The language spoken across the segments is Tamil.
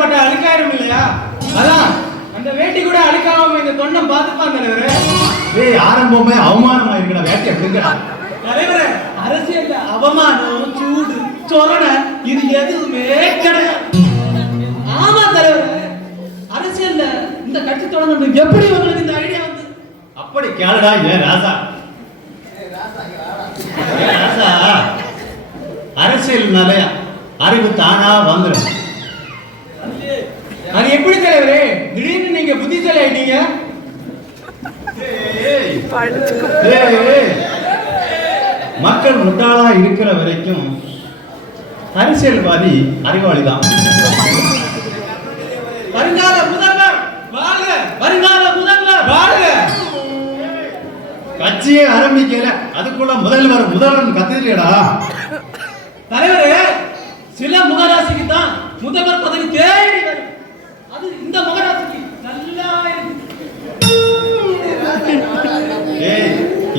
போட்ட அழுக்காயிரும் இல்லையா? அதான் அந்த வேட்டி கூட அழுக்காம இந்த தொண்டம் பார்த்துப்பான் தலைவரே. ஏய் ஆரம்பமே அவமானமா இருக்கடா, வேட்டி அப்படிங்கடா. தலைவரே, அரசியல்ல அவமானம், சூடு, சொரணை இது எதுவுமே கிடையாது. ஆமா தலைவரே, அரசியல்ல இந்த கட்சி தொடங்கணும் எப்படி உங்களுக்கு இந்த ஐடியா வந்து? அப்படி கேளுடா ஏன் ராசா. ராசா, அரசியல்னால அறிவு தானா வந்துடும். அது எப்படி தலைவரே திடீர்னு நீங்க புத்திசாலி ஆயிட்டீங்க? மக்கள் முட்டாளா இருக்கிற வரைக்கும் அரசியல்வாதி அறிவாளிதான். வருங்கால முதல்வர் வாழ்க! வருங்கால முதல்வர் வாழ்க! கட்சியே ஆரம்பிக்கல அதுக்குள்ள முதல்வன் கத்துறியடா. தலைவரே, சில முகராசிக்கு தான் முதல்வர் பதவி தேடி வரும். அது இந்த முகராசிக்கு நல்லா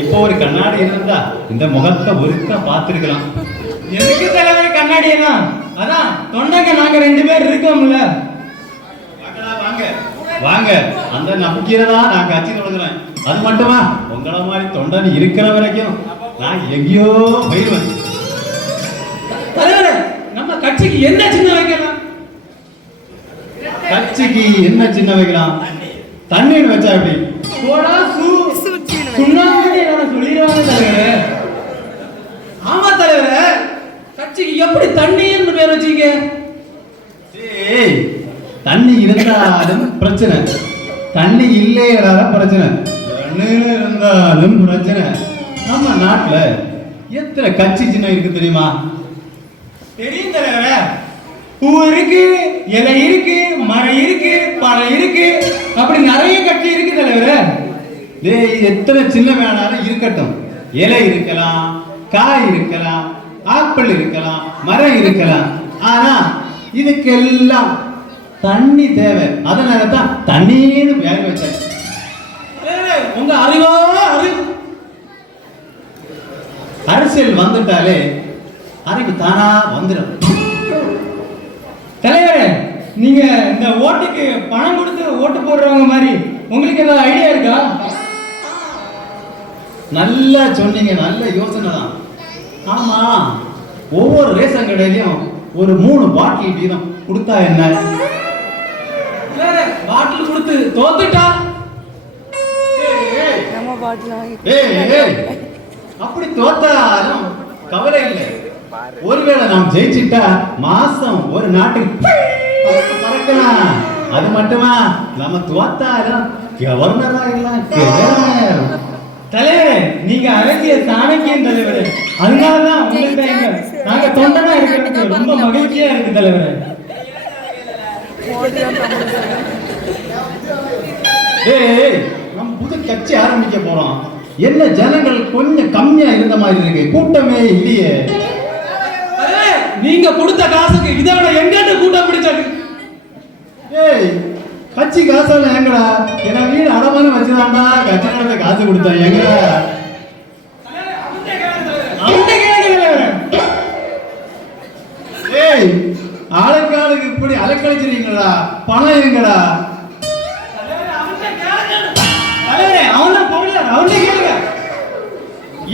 இப்போ ஒரு கண்ணாடி இருந்தா இந்த முகத்தை ஒருக்கா பார்த்திருக்கலாம். எதுக்கு தலைவர் கண்ணாடியா? அதான் தொண்டங்க நாங்க 2 பேர் இருக்கோம்ல. வாங்க வாங்க, அந்த நம்பிக்கையில நான் கட்சி தொடங்குறேன். அது மட்டுமா, உங்கள மாதிரி தொண்டன் இருக்கிற வரைக்கும் நான் எங்கேயோ போயிடுவேன். தலைவரே, நம்ம கட்சிக்கு என்ன சின்ன வைக்கலாம்? கட்சிக்கு என்ன சின்ன வைக்கலாம்? தண்ணீர் வச்சா எப்படி? போடா சுண்ணாம்பு சொல்லிடுவாங்க தலைவரே. ஆமா தலைவரே, கட்சிக்கு எப்படி தண்ணீர்னு பேர் வச்சீங்க? தண்ணி இருந்தாலும் பிரச்சனை, தண்ணி இல்லையாலும் பிரச்சனை, தண்ணீர் இருந்தாலும் பிரச்சனை. நம்ம நாட்டுல எத்தனை கட்சி சின்னம் இருக்கு தெரியுமா? தெரியும் தலைவரே. பூ இருக்கு, இலை இருக்கு, மரம் இருக்கு, பழம் இருக்கு, அப்படி நிறைய கட்சி இருக்கு தலைவரே. எத்தனை சின்ன வேணாலும் இருக்கட்டும். இலை இருக்கலாம், காய் இருக்கலாம், ஆப்பிள் இருக்கலாம், மரம் இருக்கலாம். ஆனா இதுக்கெல்லாம் தண்ணி தேவை. அதனால தான் தண்ணீர்னு பேர் வச்சேன். உங்க அறிவோ அறிவு. அரசியல் வந்துட்டாலே அறிவு தானா வந்துடும். தலைவரே, நீங்க இந்த ஓட்டுக்கு பணம் கொடுத்து ஓட்டு போடுறவங்க மாதிரி உங்களுக்கு ஏதாவது ஐடியா இருக்கா? நல்லா சொன்னீங்க, நல்ல யோசனை தான். ஆமா, ஒவ்வொரு ரேஷன் கடையிலையும் ஒரு 3 பாட்டில் வீதம் கொடுத்தா என்ன? பாட்டில் கொடுத்து தோத்துட்டா அப்படி தோத்தாலும் கவலை இல்லை. ஒருவேளை நாம் ஜெயிச்சிட்டா மாசம் ஒரு நாட்டுக்கு பறக்கலாம். அது மட்டுமா, நம்ம தோத்தாலும் கவர்னரா எல்லாம் தலைவரே, நீங்க அரசியல் சாணக்கியம் தலைவரே. அதனாலதான் உங்கள்கிட்ட நாங்க தொண்டனா இருக்கிறதுக்கு ரொம்ப மகிழ்ச்சியா இருக்கு தலைவரே. நம்ம புது கட்சி ஆரம்பிக்க போறோம். என்ன ஜனங்கள் கொஞ்சம் கம்மியா இருந்த மாதிரி இருக்கு, கூட்டமே இல்லையே. நீங்க கொடுத்த காசுக்கு இதை விட எங்கிட்ட கூட்டம் பிடிச்சது? கட்சி காசால எங்கடா? என்ன வீடு அடமானம் வச்சுதான்டா கட்சி நடத்த காசு கொடுத்தேன். எங்கடா ஆளுக்கு இப்படி அலக்கழிச்சிருக்கீங்களா? பணம் எங்கடா?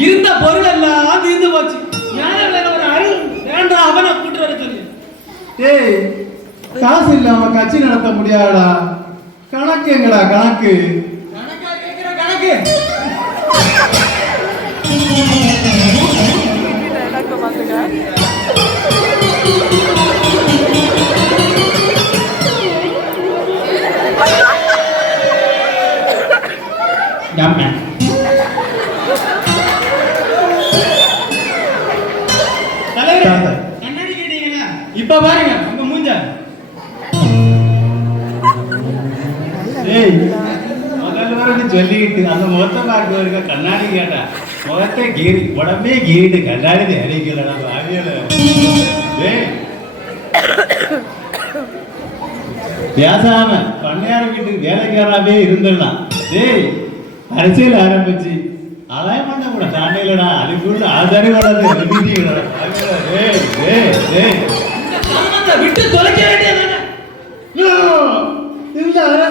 இருந்த பொருள் எல்லாம் தீர்ந்து போச்சு. அவனை கூட்டு வர சொல்லி. காசு இல்லாம கட்சி நடத்த முடியாதா? கணக்கு எங்கடா? கணக்கு கணக்கு கண்ணாடி கேட்டீங்களா? இப்ப பாருங்க உங்க மூஞ்ச. சொல்லிட்டு அந்த முகத்தை பார்க்க கண்ணாடி கேட்டா முகத்தை கீறி உடம்பே கீறிட்டு கண்ணாடி தெரிவிக்கலடா. பேசாம பண்ணையார வீட்டுக்கு வேலைக்காராவே இருந்துடலாம். அரசியல் ஆரம்பிச்சு அலையமாட்ட கூட தாண்டையிலடா. அதுக்குள்ள ஆதாரி வளர்ந்து விட்டு தொலைக்க வேண்டியது. இந்த